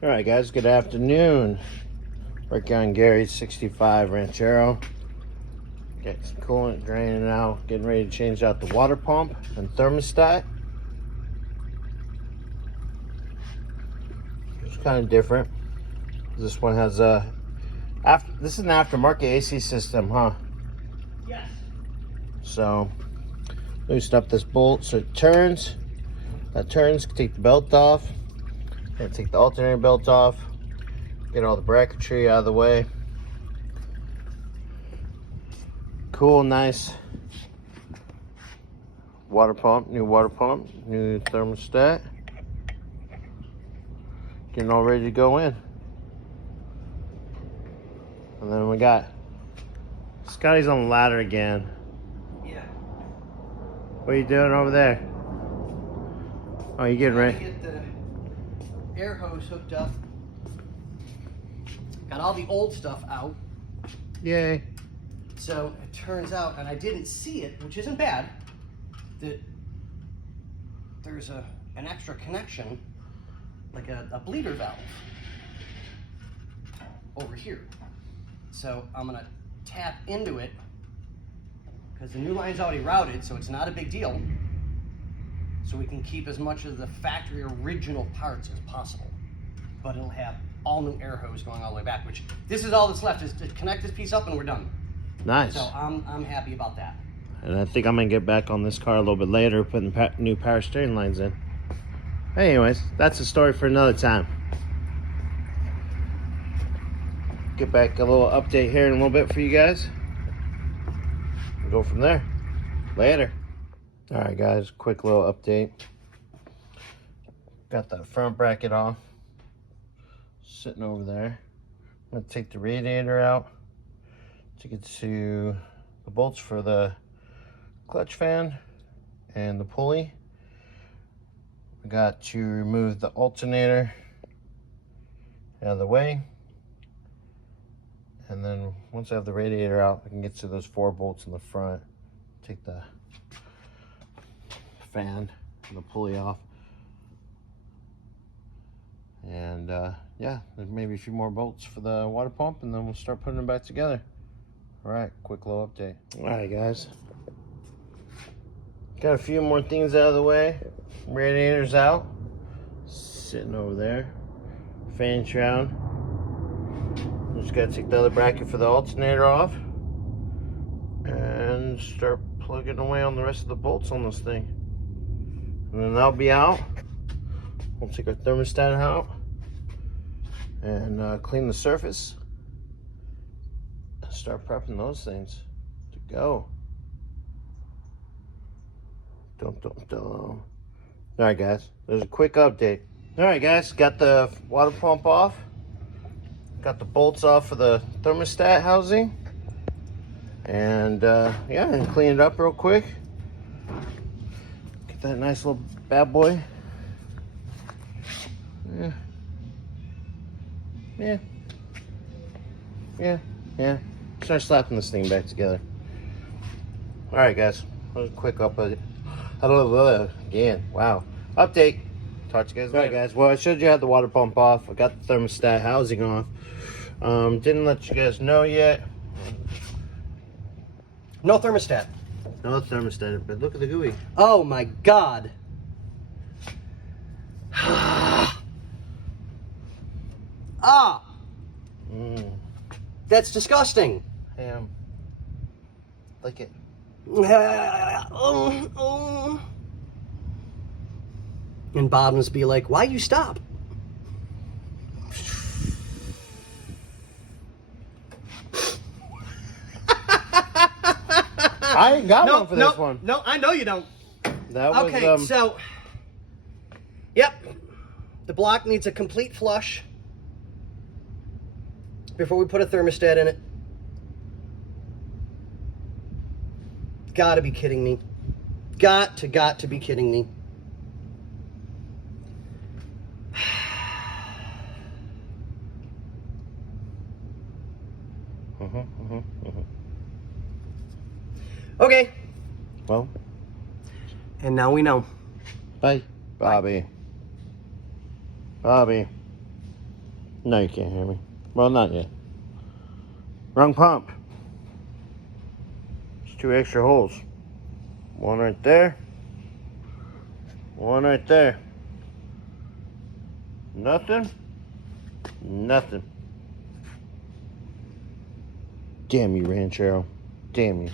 All right, guys, good afternoon. Working on Gary's 65 Ranchero. Got some coolant draining out. Getting ready to change out the water pump and thermostat. It's kind of different. This one has a... this is an aftermarket AC system, huh? Yes. So, loosen up this bolt so it turns. That turns, take the belt off. Gonna take the alternator belt off. Get all the bracketry out of the way. Cool, nice water pump, new thermostat. Getting all ready to go in. And then we got Scotty's on the ladder again. Yeah. What are you doing over there? Oh, you getting ready? Get the air hose hooked up. Got all the old stuff out. Yay. So it turns out, and I didn't see it, which isn't bad, that there's an extra connection, like a bleeder valve over here. So I'm gonna tap into it because the new line's already routed, so it's not a big deal. So we can keep as much of the factory original parts as possible. But it'll have all new air hose going all the way back, which this is all that's left, is to connect this piece up and we're done. Nice. So I'm happy about that. And I think I'm gonna get back on this car a little bit later, putting new power steering lines in. Anyways, that's a story for another time. Get back a little update here in a little bit for you guys. We'll go from there. Later. All right, guys, quick little update. Got that front bracket off, sitting over there. I'm gonna take the radiator out to get to the bolts for the clutch fan and the pulley. We got to remove the alternator out of the way. And then once I have the radiator out, I can get to those 4 bolts in the front. Take the fan and the pulley off. And yeah, there's maybe a few more bolts for the water pump, and then we'll start putting them back together. All right, quick little update. All right, guys. Got a few more things out of the way. Radiator's out. Sitting over there. Fan shroud. Just gotta take the other bracket for the alternator off. And start plugging away on the rest of the bolts on this thing. And then that'll be out. We'll take our thermostat out. And clean the surface. Start prepping those things to go. All right, guys, there's a quick update. All right, guys, got the water pump off. Got the bolts off for the thermostat housing. And yeah, and clean it up real quick. Get that nice little bad boy. Yeah. Start slapping this thing back together. All right, guys. A quick update. Again, wow. Update. Talk to you guys later. All right, guys. Well, I showed you I had the water pump off. I got the thermostat housing off. Didn't let you guys know yet. No thermostat. No thermostat, but look at the GUI. Oh my God. That's disgusting. Ham. Lick it. And Bottoms be like, why you stop? I ain't got one for this one. No, I know you don't. That was, okay, so, yep. The block needs a complete flush before we put a thermostat in it. Gotta be kidding me. Got to be kidding me. Okay. Well. And now we know. Bye. Bobby. Bobby. No, you can't hear me. Well, not yet. Wrong pump. There's 2 extra holes. One right there. One right there. Nothing. Nothing. Damn you, Ranchero. Damn you.